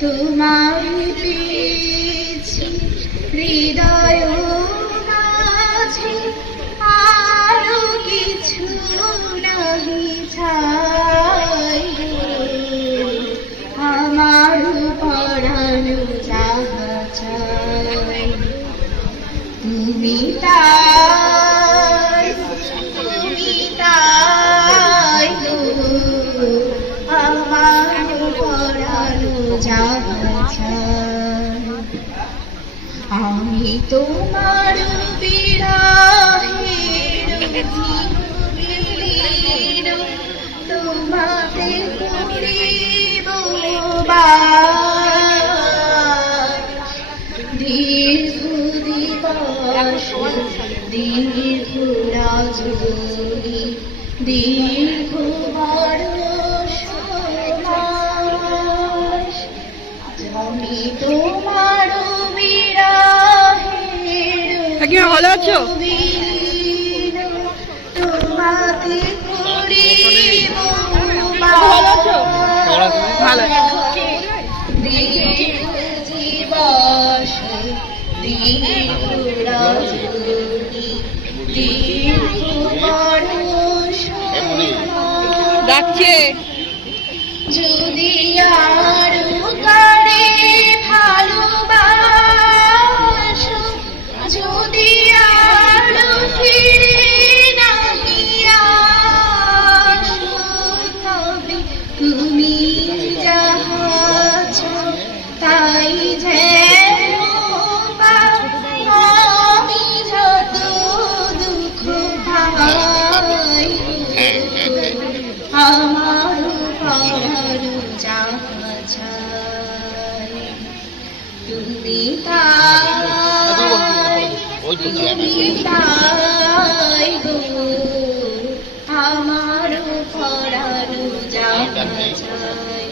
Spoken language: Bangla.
তোমার পেয়েছি হৃদয় মাঝে, আরো কিছু নাহি চাই আমার পরানো যাহা চাই। তুমি তাই গো আমার পরানো যাহা চাই। আমি তোমার বিরহের বিলীন, তোমাতে করিব বাস। দীর্ঘ দিবস দীর্ঘ রজনী দীর্ঘ বরষ মাস, আমি তোমার বিলীন, তোমাতে করিব বাস। দীর্ঘ দিবস দীর্ঘ রজনী দীর্ঘ বরষ ডাকছে। যদি আরো কারে ভালোবাসো, যদি আরো ফিরে নাহি আসো, তবে তুমি যাহা চাও তাই যেন পাও। আমি যত দুঃখ পাই আমার পরানো যাহা চাই। তুমি তাই গো আমার পরানো যাহা চাই।